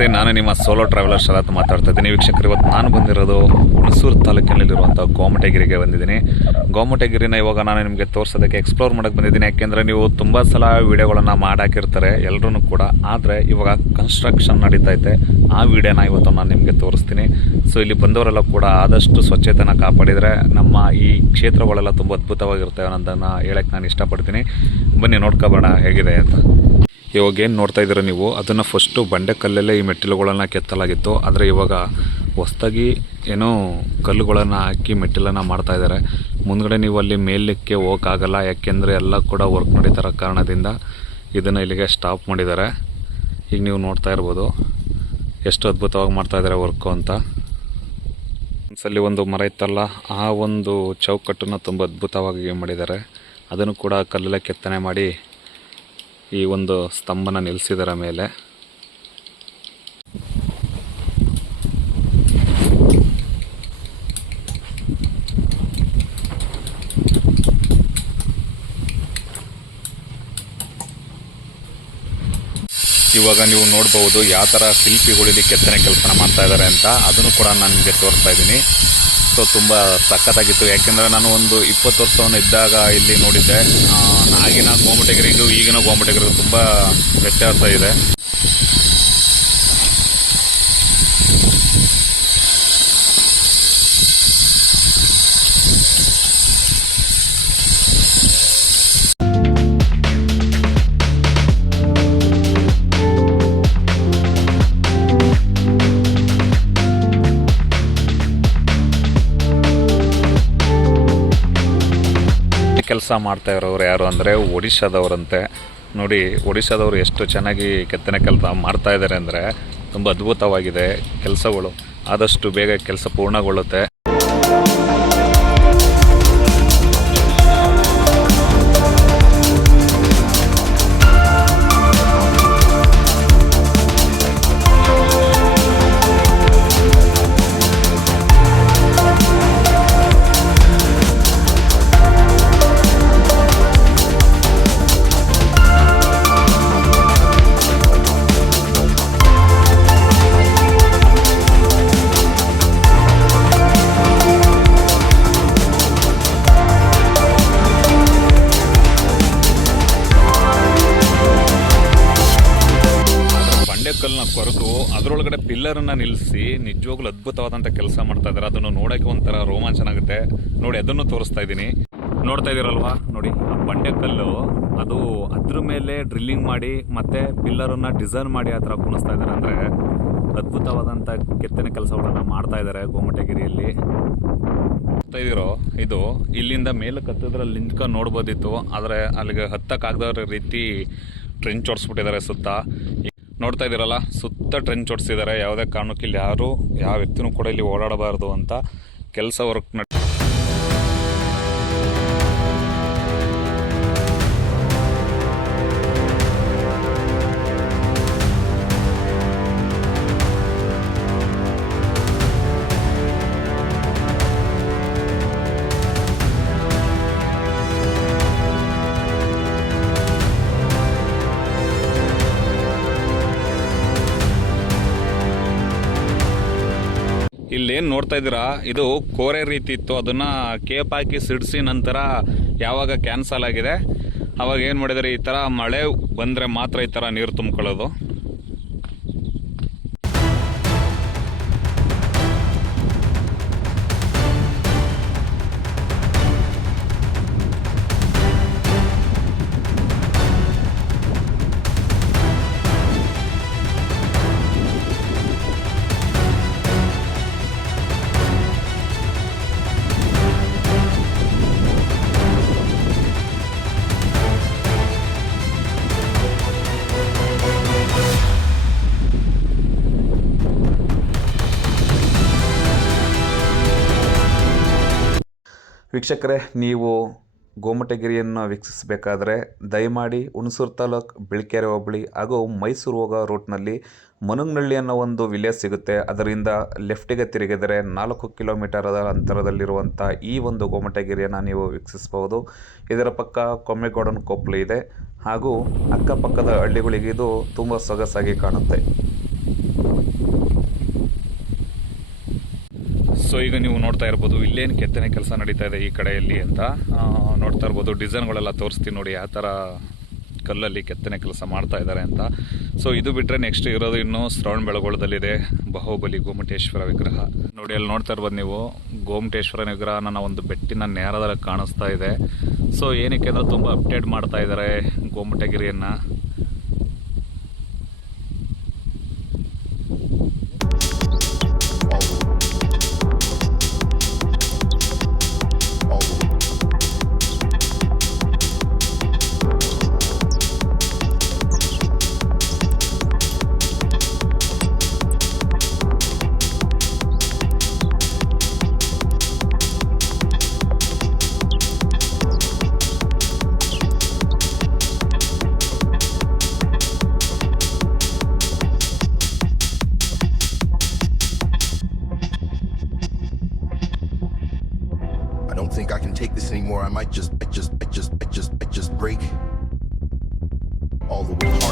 ನಮಸ್ತೆ, ನಾನು ನಿಮ್ಮ ಸೋಲೋ ಟ್ರಾವೆಲರ್ ಶರತ್ ಮಾತಾಡ್ತಾ ಇದ್ದೀನಿ. ವೀಕ್ಷಕರು, ಇವತ್ತು ನಾನು ಬಂದಿರೋದು ಹುಣಸೂರು ತಾಲೂಕಿನಲ್ಲಿರುವಂಥ ಗೋಮಟಗಿರಿಗೆ ಬಂದಿದ್ದೀನಿ. ಗೋಮಟಗಿರಿನ ಇವಾಗ ನಾನು ನಿಮಗೆ ತೋರಿಸೋದಕ್ಕೆ ಎಕ್ಸ್ಪ್ಲೋರ್ ಮಾಡೋಕ್ಕೆ ಬಂದಿದ್ದೀನಿ. ಯಾಕೆಂದರೆ ನೀವು ತುಂಬ ಸಲ ವೀಡಿಯೋಗಳನ್ನು ಮಾಡಾಕಿರ್ತಾರೆ ಎಲ್ಲರೂ ಕೂಡ, ಆದರೆ ಇವಾಗ ಕನ್ಸ್ಟ್ರಕ್ಷನ್ ನಡೀತೈತೆ. ಆ ವಿಡಿಯೋನ ಇವತ್ತು ನಾನು ನಿಮಗೆ ತೋರಿಸ್ತೀನಿ. ಸೊ ಇಲ್ಲಿ ಬಂದವರೆಲ್ಲ ಕೂಡ ಆದಷ್ಟು ಸ್ವಚ್ಛತೆನ ಕಾಪಾಡಿದರೆ ನಮ್ಮ ಈ ಕ್ಷೇತ್ರಗಳೆಲ್ಲ ತುಂಬ ಅದ್ಭುತವಾಗಿರ್ತವೆ ಅನ್ನೋದನ್ನು ಹೇಳಕ್ಕೆ ನಾನು ಇಷ್ಟಪಡ್ತೀನಿ. ಬನ್ನಿ ನೋಡ್ಕೊಬೇಡ ಹೇಗಿದೆ ಅಂತ. ಇವಾಗ ಏನು ನೋಡ್ತಾ ಇದ್ದೀರ ನೀವು, ಅದನ್ನು ಫಸ್ಟು ಬಂಡೆಕಲ್ಲಲ್ಲೇ ಈ ಮೆಟ್ಟಿಲುಗಳನ್ನು ಕೆತ್ತಲಾಗಿತ್ತು. ಆದರೆ ಇವಾಗ ಹೊಸ್ದಾಗಿ ಏನೋ ಕಲ್ಲುಗಳನ್ನು ಹಾಕಿ ಮೆಟ್ಟಿಲನ್ನು ಮಾಡ್ತಾಯಿದ್ದಾರೆ. ಮುಂದ್ಗಡೆ ನೀವು ಅಲ್ಲಿ ಮೇಲಕ್ಕೆ ಹೋಗೋಕ್ಕಾಗಲ್ಲ, ಯಾಕೆಂದರೆ ಎಲ್ಲ ಕೂಡ ವರ್ಕ್ ನಡೀತಾರ ಕಾರಣದಿಂದ ಇದನ್ನು ಇಲ್ಲಿಗೆ ಸ್ಟಾಪ್ ಮಾಡಿದ್ದಾರೆ. ಈಗ ನೀವು ನೋಡ್ತಾ ಇರ್ಬೋದು ಎಷ್ಟು ಅದ್ಭುತವಾಗಿ ಮಾಡ್ತಾಯಿದ್ದಾರೆ ವರ್ಕು ಅಂತ. ಒಂದ್ಸಲಿ ಒಂದು ಮರ ಇತ್ತಲ್ಲ, ಆ ಒಂದು ಚೌಕಟ್ಟನ್ನು ತುಂಬ ಅದ್ಭುತವಾಗಿ ಮಾಡಿದ್ದಾರೆ. ಅದನ್ನು ಕೂಡ ಕಲ್ಲಲ್ಲೇ ಕೆತ್ತನೆ ಮಾಡಿ ಈ ಒಂದು ಸ್ತಂಭನ ನಿಲ್ಲಿಸಿದರ ಮೇಲೆ. ಇವಾಗ ನೀವು ನೋಡ್ಬೋದು ಯಾವ ಥರ ಶಿಲ್ಪಿಗಳು ಇಲ್ಲಿ ಕೆತ್ತನೆ ಕೆಲಸನ ಮಾಡ್ತಾ ಇದ್ದಾರೆ ಅಂತ. ಅದನ್ನು ಕೂಡ ನಾನು ನಿಮಗೆ ತೋರಿಸ್ತಾ ಇದ್ದೀನಿ. ಸೊ ತುಂಬ ಸಖತ್ತಾಗಿತ್ತು. ಯಾಕೆಂದರೆ ನಾನು ಒಂದು 20 ವರ್ಷವನ್ನು ಇದ್ದಾಗ ಇಲ್ಲಿ ನೋಡಿದ್ದೆ. ಆಗಿನ ಗೋಮಟಗಿರಿಗೂ ಈಗಿನ ಗೋಮಟಗಿರಿಗೂ ತುಂಬ ವ್ಯತ್ಯಾಸ ಇದೆ. ಕೆಲಸ ಮಾಡ್ತಾ ಇರೋರು ಯಾರು ಅಂದರೆ ಒಡಿಶಾದವರಂತೆ. ನೋಡಿ, ಒಡಿಶಾದವರು ಎಷ್ಟು ಚೆನ್ನಾಗಿ ಕೆತ್ತನೆ ಕೆಲಸ ಮಾಡ್ತಾ ಇದ್ದಾರೆ ಅಂದರೆ ತುಂಬ ಅದ್ಭುತವಾಗಿದೆ ಕೆಲಸಗಳು. ಆದಷ್ಟು ಬೇಗ ಕೆಲಸ ಪೂರ್ಣಗೊಳ್ಳುತ್ತೆ. ಕಲ್ಲನ್ನ ಕೊರೆದು ಅದರೊಳಗಡೆ ಪಿಲ್ಲರನ್ನು ನಿಲ್ಲಿಸಿ ನಿಜವಾಗ್ಲೂ ಅದ್ಭುತವಾದಂಥ ಕೆಲಸ ಮಾಡ್ತಾ ಇದ್ದಾರೆ. ಅದನ್ನು ನೋಡೋಕ್ಕೆ ಒಂಥರ ರೋಮಾಂಚನ ಆಗುತ್ತೆ. ನೋಡಿ, ಅದನ್ನು ತೋರಿಸ್ತಾ ಇದ್ದೀನಿ. ನೋಡ್ತಾ ಇದ್ದೀರಲ್ವಾ, ನೋಡಿ ಆ ಬಂಡೆಕಲ್ಲು ಅದು ಅದ್ರ ಮೇಲೆ ಡ್ರಿಲ್ಲಿಂಗ್ ಮಾಡಿ ಮತ್ತೆ ಪಿಲ್ಲರನ್ನು ಡಿಸೈನ್ ಮಾಡಿ ಆ ಥರ ಕುಣಿಸ್ತಾ ಇದ್ದಾರೆ. ಅಂದರೆ ಅದ್ಭುತವಾದಂಥ ಕೆತ್ತನೆ ಕೆಲಸಗಳನ್ನು ಮಾಡ್ತಾ ಇದ್ದಾರೆ ಗೋಮಟಗಿರಿಯಲ್ಲಿ. ನೋಡ್ತಾ ಇದ್ದೀರೋ, ಇದು ಇಲ್ಲಿಂದ ಮೇಲಕ್ಕೆ ಹತ್ತಿದ್ರಲ್ಲಿ ನಿಂತ್ಕೊಂಡು ನೋಡ್ಬೋದಿತ್ತು, ಆದರೆ ಅಲ್ಲಿಗೆ ಹತ್ತಕ್ಕಾಗದ ರೀತಿ ಟ್ರೆಂಚ್ ಹೊಡ್ಸ್ಬಿಟ್ಟಿದ್ದಾರೆ ಸುತ್ತ. ನೋಡ್ತಾ ಇದ್ದೀರಲ್ಲ, ಸುತ್ತ ಟ್ರೆಂಚ್ ಹೊಡ್ಸಿದ್ದಾರೆ. ಯಾವುದೇ ಕಾರಣಕ್ಕೂ ಇಲ್ಲಿ ಯಾರು ಯಾವ ವ್ಯಕ್ತಿನೂ ಕೂಡ ಇಲ್ಲಿ ಓಡಾಡಬಾರ್ದು ಅಂತ ಕೆಲಸ ವರ್ಕ್ ಇಲ್ಲೇನು ನೋಡ್ತಾ ಇದ್ದೀರಾ, ಇದು ಕೋರೆ ರೀತಿ ಇತ್ತು. ಅದನ್ನು ಕೇಪ್ ಹಾಕಿ ಸಿಡಿಸಿ ನಂತರ ಯಾವಾಗ ಕ್ಯಾನ್ಸಲ್ ಆಗಿದೆ ಅವಾಗ ಏನು ಮಾಡಿದ್ದಾರೆ, ಈ ಥರ ಮಳೆ ಬಂದರೆ ಮಾತ್ರ ಈ ಥರ ನೀರು ತುಂಬ್ಕೊಳ್ಳೋದು. ವೀಕ್ಷಕರೇ, ನೀವು ಗೋಮಟಗಿರಿಯನ್ನು ವೀಕ್ಷಿಸಬೇಕಾದ್ರೆ ದಯಮಾಡಿ ಹುಣಸೂರು ತಾಲೂಕು ಬಿಳಿಕೆರೆ ಹೋಬಳಿ ಹಾಗೂ ಮೈಸೂರು ಹೋಗೋ ರೂಟ್ನಲ್ಲಿ ಮನುಗ್ನಳ್ಳಿ ಅನ್ನೋ ಒಂದು ವಿಲೇಜ್ ಸಿಗುತ್ತೆ. ಅದರಿಂದ ಲೆಫ್ಟಿಗೆ ತಿರುಗಿದರೆ 4 ಕಿಲೋಮೀಟರ್ ಅಂತರದಲ್ಲಿರುವಂಥ ಈ ಒಂದು ಗೋಮಟಗಿರಿಯನ್ನು ನೀವು ವೀಕ್ಷಿಸಬಹುದು. ಇದರ ಪಕ್ಕ ಕೊಮ್ಮೆಗೌಡನ ಕೊಪ್ಪಲು ಇದೆ ಹಾಗೂ ಅಕ್ಕಪಕ್ಕದ ಹಳ್ಳಿಗಳಿಗಿದು ತುಂಬ ಸೊಗಸಾಗಿ ಕಾಣುತ್ತೆ. ಸೊ ಈಗ ನೀವು ನೋಡ್ತಾ ಇರ್ಬೋದು ಇಲ್ಲೇನು ಕೆತ್ತನೆ ಕೆಲಸ ನಡೀತಾ ಇದೆ ಈ ಕಡೆಯಲ್ಲಿ ಅಂತ ನೋಡ್ತಾ ಇರ್ಬೋದು. ಡಿಸೈನ್ಗಳೆಲ್ಲ ತೋರಿಸ್ತೀನಿ ನೋಡಿ ಯಾವ ಥರ ಕಲ್ಲಲ್ಲಿ ಕೆತ್ತನೆ ಕೆಲಸ ಮಾಡ್ತಾ ಇದ್ದಾರೆ ಅಂತ. ಸೊ ಇದು ಬಿಟ್ಟರೆ ನೆಕ್ಸ್ಟ್ ಇರೋದು ಇನ್ನು ಶ್ರವಣ ಬೆಳಗೊಳದಲ್ಲಿದೆ ಬಾಹುಬಲಿ ಗೋಮಟೇಶ್ವರ ವಿಗ್ರಹ. ನೋಡಿ ಅಲ್ಲಿ ನೋಡ್ತಾ ಇರ್ಬೋದು ನೀವು, ಗೋಮಟೇಶ್ವರನ ವಿಗ್ರಹ ನನ್ನ ಒಂದು ಬೆಟ್ಟಿನ ನೇರದಲ್ಲಿ ಕಾಣಿಸ್ತಾ ಇದೆ. ಸೊ ಏನಕ್ಕೆ ಅಂದರೆ ತುಂಬ ಅಪ್ಡೇಟ್ ಮಾಡ್ತಾ ಇದ್ದಾರೆ ಗೋಮಟಗಿರಿಯನ್ನು. I don't think I can take this anymore. I might just break all the way.